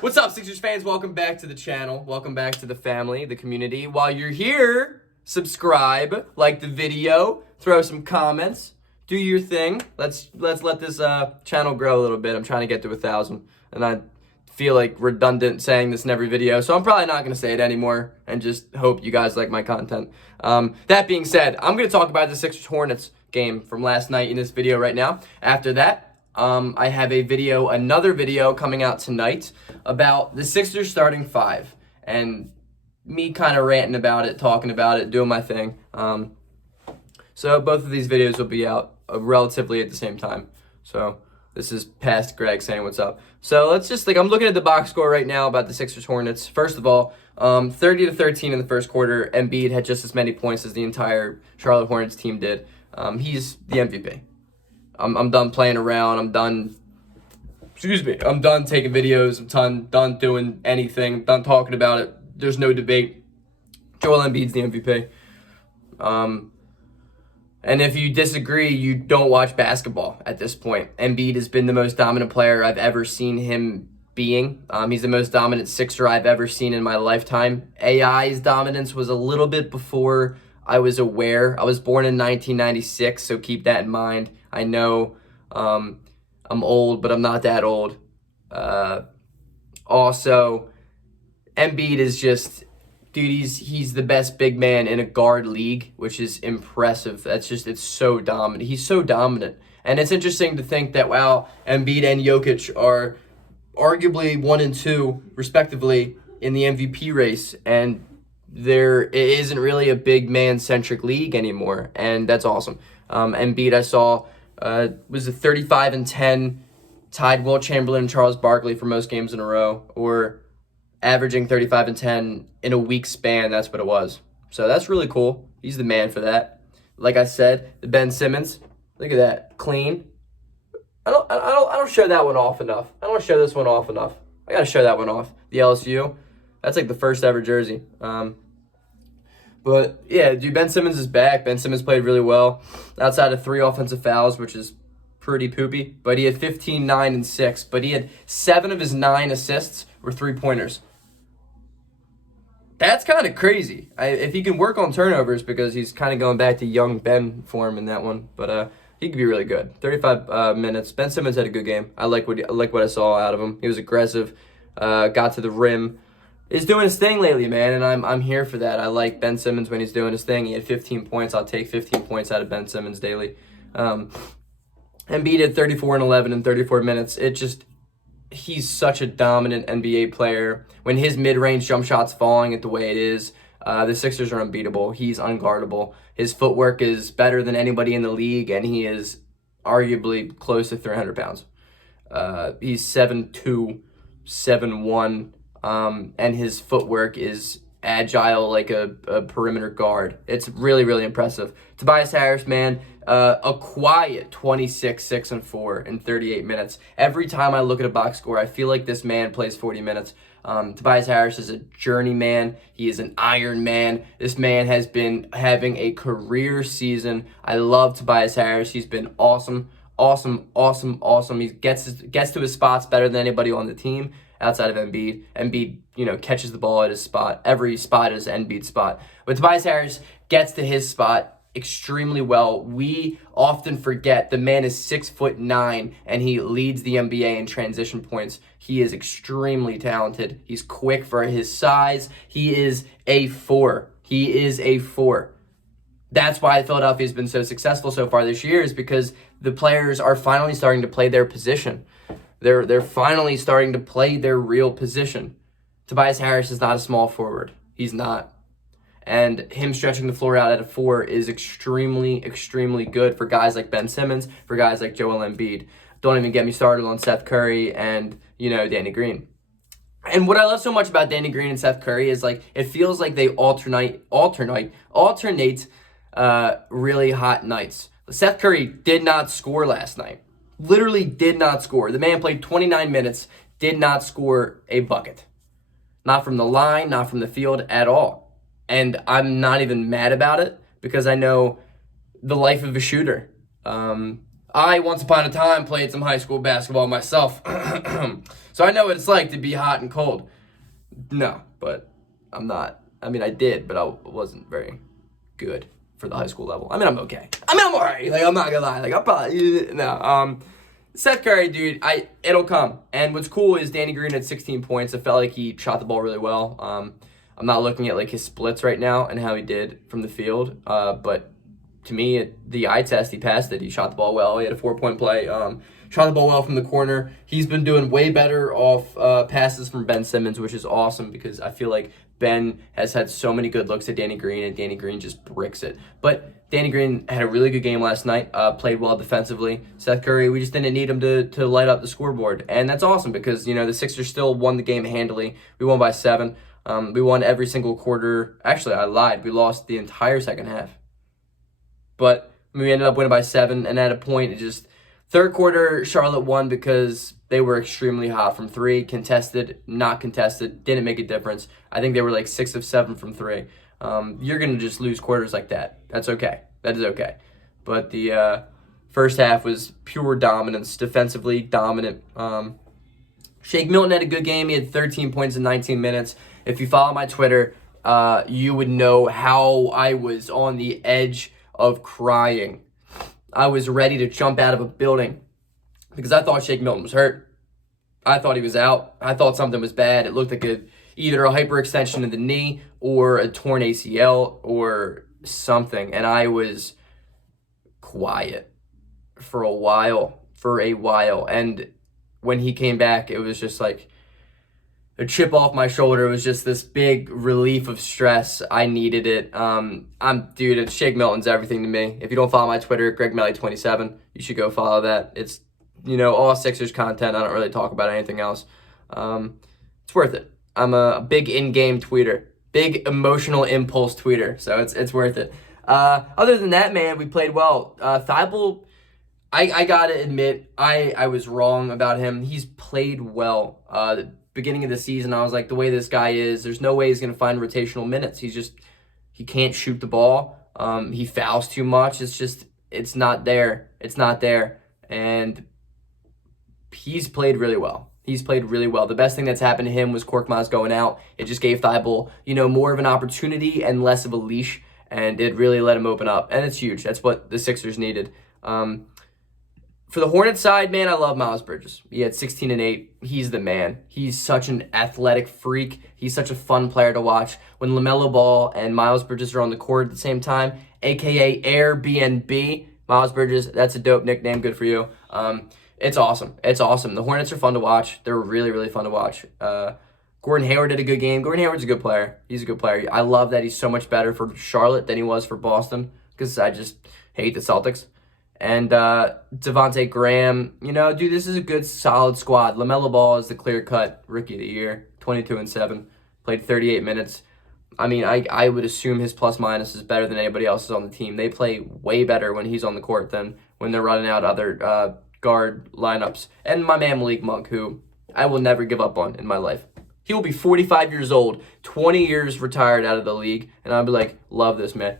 What's up, Sixers fans? Welcome back to the channel. Welcome back to the family, the community. While you're here, subscribe, like the video, throw some comments, do your thing. Let's let this channel grow a little bit. I'm trying to get to 1,000, and I feel like redundant saying this in every video, so I'm probably not going to say it anymore, and just hope you guys like my content. That being said, I'm going to talk about the Sixers Hornets game from last night in this video right now. After that, I have another video coming out tonight about the Sixers starting five, and me kind of ranting about it, talking about it, doing my thing. So both of these videos will be out relatively at the same time. So this is past Greg saying what's up. So let's just, I'm looking at the box score right now about the Sixers Hornets. First of all, 30-13 in the first quarter. Embiid had just as many points as the entire Charlotte Hornets team did. He's the MVP. I'm done playing around. I'm done taking videos. I'm done doing anything. I'm done talking about it. There's no debate. Joel Embiid's the MVP. And if you disagree, you don't watch basketball at this point. Embiid has been the most dominant player I've ever seen him being. He's the most dominant Sixer I've ever seen in my lifetime. AI's dominance was a little bit before I was aware. I was born in 1996, so keep that in mind. I know I'm old, but I'm not that old. Also, Embiid is just, dude, he's the best big man in a guard league, which is impressive. It's so dominant. He's so dominant. And it's interesting to think that, wow, Embiid and Jokic are arguably 1 and 2, respectively, in the MVP race, and it isn't really a big man-centric league anymore, and that's awesome. Embiid, I saw, was a 35-10, tied Wilt Chamberlain and Charles Barkley for most games in a row, or averaging 35-10 in a week span. That's what it was. So that's really cool. He's the man for that. Like I said, the Ben Simmons, look at that, clean. I don't show that one off enough. I don't show this one off enough. I gotta show that one off. The LSU, that's like the first ever jersey. But yeah, dude, Ben Simmons is back. Ben Simmons played really well outside of 3 offensive fouls, which is pretty poopy. But he had 15, 9, and 6. But he had 7 of his 9 assists were 3-pointers. That's kind of crazy. If he can work on turnovers, because he's kind of going back to young Ben form in that one. But he could be really good. 35 minutes. Ben Simmons had a good game. I like what I saw out of him. He was aggressive. Got to the rim. He's doing his thing lately, man, and I'm here for that. I like Ben Simmons when he's doing his thing. He had 15 points. I'll take 15 points out of Ben Simmons daily. Embiid had 34 and 11 in 34 minutes. He's such a dominant NBA player. When his mid-range jump shot's falling at the way it is, the Sixers are unbeatable. He's unguardable. His footwork is better than anybody in the league, and he is arguably close to 300 pounds. He's 7'2", 7'1", and his footwork is agile like a perimeter guard. It's really, really impressive. Tobias Harris, man, a quiet 26, 6, and 4 in 38 minutes. Every time I look at a box score, I feel like this man plays 40 minutes. Tobias Harris is a journeyman. He is an Iron Man. This man has been having a career season. I love Tobias Harris. He's been awesome. He gets to his spots better than anybody on the team outside of Embiid. Embiid, catches the ball at his spot. Every spot is Embiid's spot. But Tobias Harris gets to his spot extremely well. We often forget the man is 6'9", and he leads the NBA in transition points. He is extremely talented. He's quick for his size. He is a 4. That's why Philadelphia has been so successful so far this year, is because the players are finally starting to play their position. They're finally starting to play their real position. Tobias Harris is not a small forward. He's not. And him stretching the floor out at a 4 is extremely, extremely good for guys like Ben Simmons, for guys like Joel Embiid. Don't even get me started on Seth Curry and, Danny Green. And what I love so much about Danny Green and Seth Curry is, it feels like they alternate really hot nights. Seth Curry did not score last night. Literally did not score. The man played 29 minutes, did not score a bucket. Not from the line, not from the field at all. And I'm not even mad about it, because I know the life of a shooter. I, once upon a time, played some high school basketball myself. So I know what it's like to be hot and cold. No, but I'm not. I mean, I did, but I wasn't very good for the high school level. I mean, I'm okay. I mean, I'm all right. Like, I'm not gonna lie. Like, I'm probably, no. Seth Curry, dude, it'll come. And what's cool is Danny Green had 16 points. I felt like he shot the ball really well. I'm not looking at, like, his splits right now and how he did from the field. But to me, the eye test, he passed it. He shot the ball well. He had a 4-point play. Shot the ball well from the corner. He's been doing way better off passes from Ben Simmons, which is awesome because I feel like Ben has had so many good looks at Danny Green, and Danny Green just bricks it. But Danny Green had a really good game last night, played well defensively. Seth Curry, we just didn't need him to light up the scoreboard. And that's awesome because, the Sixers still won the game handily. We won by 7. We won every single quarter. Actually, I lied. We lost the entire second half. But we ended up winning by 7, and at a point, it just... Third quarter, Charlotte won because they were extremely hot from 3. Contested, not contested, didn't make a difference. I think they were like 6 of 7 from 3. You're going to just lose quarters like that. That's okay. That is okay. But the first half was pure dominance, defensively dominant. Shake Milton had a good game. He had 13 points in 19 minutes. If you follow my Twitter, you would know how I was on the edge of crying. I was ready to jump out of a building because I thought Shake Milton was hurt. I thought he was out. I thought something was bad. It looked like either a hyperextension of the knee or a torn ACL or something. And I was quiet for a while. And when he came back, it was just like a chip off my shoulder. It was just this big relief of stress. I needed it. Dude, Shake Milton's everything to me. If you don't follow my Twitter, gregmelly27, you should go follow that. It's, all Sixers content. I don't really talk about anything else. It's worth it. I'm a big in-game tweeter, big emotional impulse tweeter, so it's worth it. Other than that, man, we played well. Thibault, I gotta admit, I was wrong about him. He's played well. Beginning of the season, I was like, the way this guy is, there's no way he's going to find rotational minutes. He can't shoot the ball. He fouls too much. It's not there. It's not there. And he's played really well. The best thing that's happened to him was Korkmaz going out. It just gave Thibault, more of an opportunity and less of a leash, and it really let him open up. And it's huge. That's what the Sixers needed. For the Hornets side, man, I love Miles Bridges. He had 16 and 8. He's the man. He's such an athletic freak. He's such a fun player to watch. When LaMelo Ball and Miles Bridges are on the court at the same time, a.k.a. Airbnb, Miles Bridges, that's a dope nickname. Good for you. It's awesome. The Hornets are fun to watch. They're really, really fun to watch. Gordon Hayward did a good game. Gordon Hayward's a good player. He's a good player. I love that he's so much better for Charlotte than he was for Boston because I just hate the Celtics. And Devontae Graham, dude, this is a good, solid squad. LaMelo Ball is the clear-cut Rookie of the Year, 22 and 7, played 38 minutes. I mean, I would assume his plus-minus is better than anybody else's on the team. They play way better when he's on the court than when they're running out other guard lineups. And my man Malik Monk, who I will never give up on in my life. He will be 45 years old, 20 years retired out of the league, and I'll be like, love this man.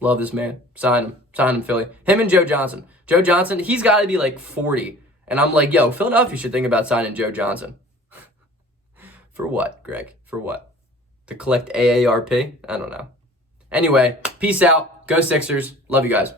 Love this man. Sign him, Philly. Him and Joe Johnson. Joe Johnson, he's got to be like 40. And I'm like, yo, Philadelphia should think about signing Joe Johnson. For what, Greg? For what? To collect AARP? I don't know. Anyway, peace out. Go Sixers. Love you guys.